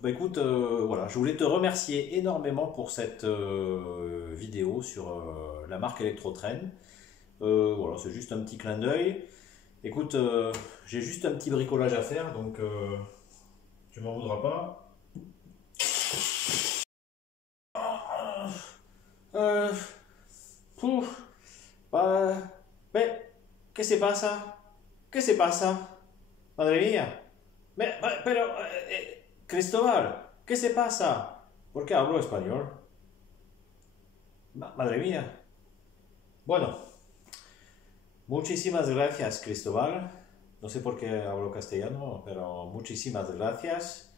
Bah écoute, voilà, je voulais te remercier énormément pour cette vidéo sur la marque Electrotrain. Voilà, c'est juste un petit clin d'œil. Écoute, j'ai juste un petit bricolage à faire, donc tu m'en voudras pas. Euh, Pouf, bah, mais, ¿qué se pasa? ¿Qué se pasa? Madre mía. Pero, Cristóbal, ¿qué se pasa? ¿Por qué hablo español? Madre mía. Bueno, muchísimas gracias, Cristóbal. No sé por qué hablo castellano, pero muchísimas gracias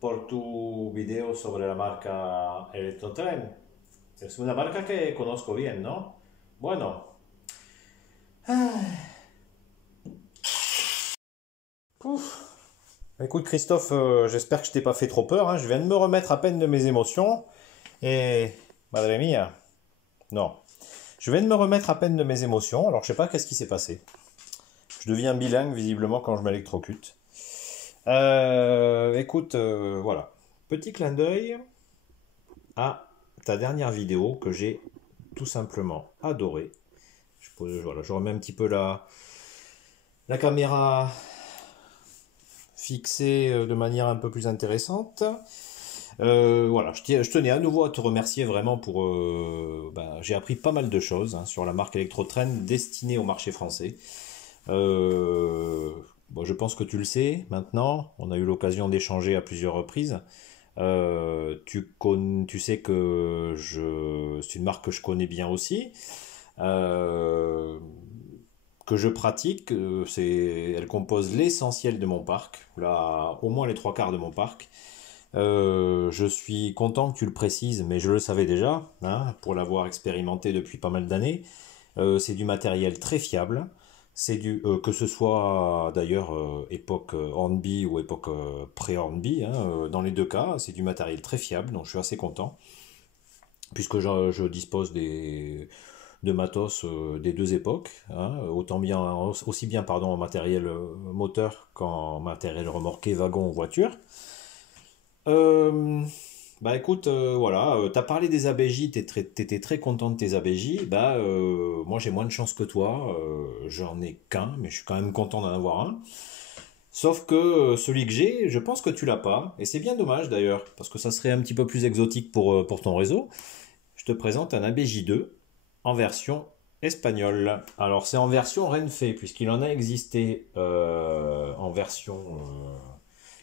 por tu video sobre la marca Electrotren. Es una marca que conozco bien, ¿no? Bueno. Pouf. Écoute Christophe, j'espère que je t'ai pas fait trop peur, hein. Je viens de me remettre à peine de mes émotions. Et... Madre mia. Non. Je viens de me remettre à peine de mes émotions, alors je sais pas qu'est-ce qui s'est passé. Je deviens bilingue visiblement quand je m'électrocute. Écoute, voilà. Petit clin d'œil à ta dernière vidéo que j'ai tout simplement adorée. Voilà, je remets un petit peu la caméra fixée de manière un peu plus intéressante. Voilà, je tenais à nouveau à te remercier vraiment pour... j'ai appris pas mal de choses hein, sur la marque Electrotrain destinée au marché français. Bon, je pense que tu le sais maintenant, on a eu l'occasion d'échanger à plusieurs reprises. Tu sais que c'est une marque que je connais bien aussi, euh, que je pratique. Elle compose l'essentiel de mon parc, là, au moins les trois quarts de mon parc. Je suis content que tu le précises, mais je le savais déjà, hein, pour l'avoir expérimenté depuis pas mal d'années. C'est du matériel très fiable. Que ce soit d'ailleurs époque Hornby ou époque pré-Hornby, hein, dans les deux cas, c'est du matériel très fiable, donc je suis assez content, puisque je dispose de matos des deux époques, hein, aussi bien pardon, en matériel moteur qu'en matériel remorqué, wagon ou voiture. Euh, Bah écoute, voilà, t'as parlé des ABJ, t'étais très content de tes ABJ. Moi j'ai moins de chance que toi, j'en ai qu'un, mais je suis quand même content d'en avoir un. Sauf que celui que j'ai, je pense que tu l'as pas, et c'est bien dommage d'ailleurs, parce que ça serait un petit peu plus exotique pour ton réseau. Je te présente un ABJ2 en version espagnole. Alors c'est en version Renfe, puisqu'il en a existé en version...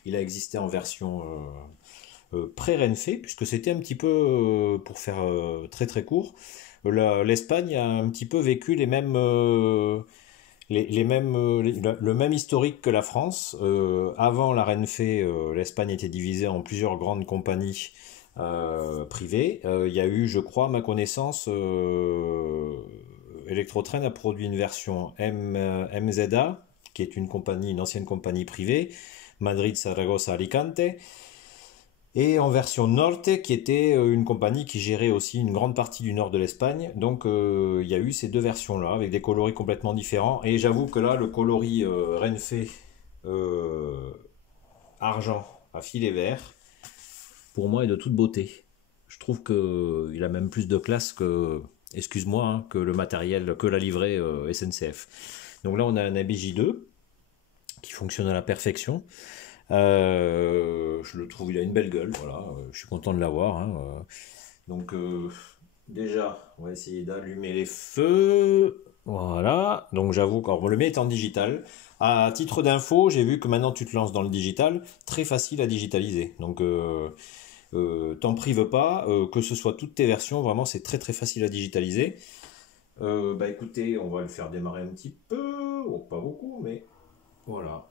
il a existé en version pré-Renfe, puisque c'était un petit peu, pour faire très très court, l'Espagne a un petit peu vécu le même historique que la France. Avant la Renfe, l'Espagne était divisée en plusieurs grandes compagnies privées. Il y a eu, je crois, à ma connaissance, Electrotrain a produit une version MZA, qui est une ancienne compagnie privée, Madrid, Saragossa, Alicante, et en version Norte, qui était une compagnie qui gérait aussi une grande partie du nord de l'Espagne. Donc il y a eu ces deux versions-là, avec des coloris complètement différents. Et j'avoue que là, le coloris Renfe euh, argent à filet vert, pour moi, est de toute beauté. Je trouve qu'il a même plus de classe que, excuse-moi, hein, que le matériel, que la livrée SNCF. Donc là, on a un ABJ2 qui fonctionne à la perfection. Je le trouve, il a une belle gueule, voilà. Je suis content de l'avoir, hein. Donc déjà, on va essayer d'allumer les feux. Voilà. Donc j'avoue que le mien est en digital. À titre d'info, j'ai vu que maintenant tu te lances dans le digital, très facile à digitaliser. Donc t'en prive pas, que ce soit toutes tes versions, vraiment c'est très très facile à digitaliser. Bah écoutez, on va le faire démarrer un petit peu, oh, pas beaucoup, mais voilà.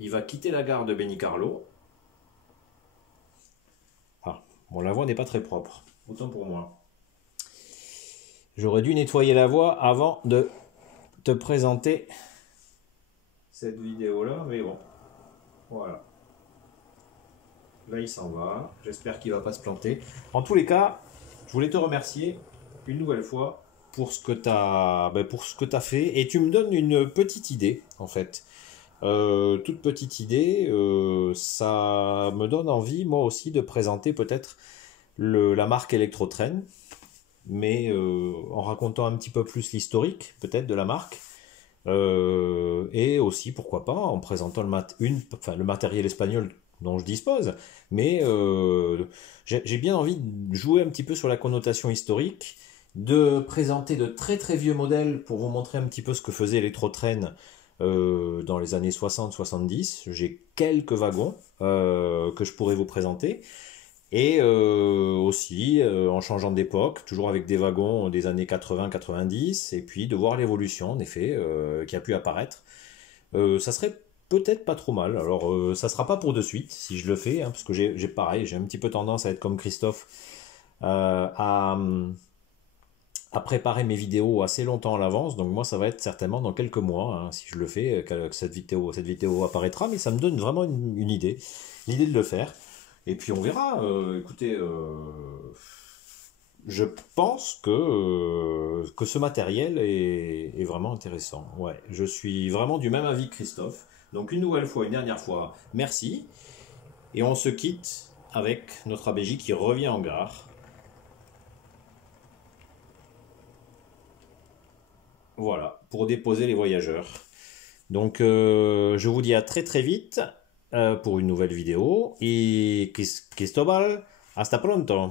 Il va quitter la gare de Benicarlo. Ah, bon, la voix n'est pas très propre. Autant pour moi. J'aurais dû nettoyer la voix avant de te présenter cette vidéo-là, mais bon. Voilà. Là, il s'en va. J'espère qu'il ne va pas se planter. En tous les cas, je voulais te remercier une nouvelle fois pour ce que tu as fait. Et tu me donnes une petite idée, en fait. Toute petite idée, ça me donne envie, moi aussi, de présenter peut-être la marque Electrotrain, mais en racontant un petit peu plus l'historique, peut-être, de la marque. Et aussi, pourquoi pas, en présentant enfin, le matériel espagnol dont je dispose. Mais j'ai bien envie de jouer un petit peu sur la connotation historique, de présenter de très très vieux modèles pour vous montrer un petit peu ce que faisait Electrotrain dans les années 60-70. J'ai quelques wagons que je pourrais vous présenter. Et aussi, en changeant d'époque, toujours avec des wagons des années 80-90, et puis de voir l'évolution, en effet, qui a pu apparaître. Ça serait peut-être pas trop mal. Alors, ça sera pas pour de suite, si je le fais, hein, parce que pareil, j'ai un petit peu tendance à être comme Christophe, à préparer mes vidéos assez longtemps à l'avance. Donc moi, ça va être certainement dans quelques mois, hein, si je le fais, que cette vidéo apparaîtra, mais ça me donne vraiment une idée, l'idée de le faire. Et puis on verra. Écoutez, je pense que ce matériel est vraiment intéressant. Ouais, je suis vraiment du même avis que Christophe. Donc une nouvelle fois, une dernière fois, merci. Et on se quitte avec notre ABJ qui revient en gare. Voilà, pour déposer les voyageurs. Donc je vous dis à très très vite pour une nouvelle vidéo. Et Cristobal, hasta pronto.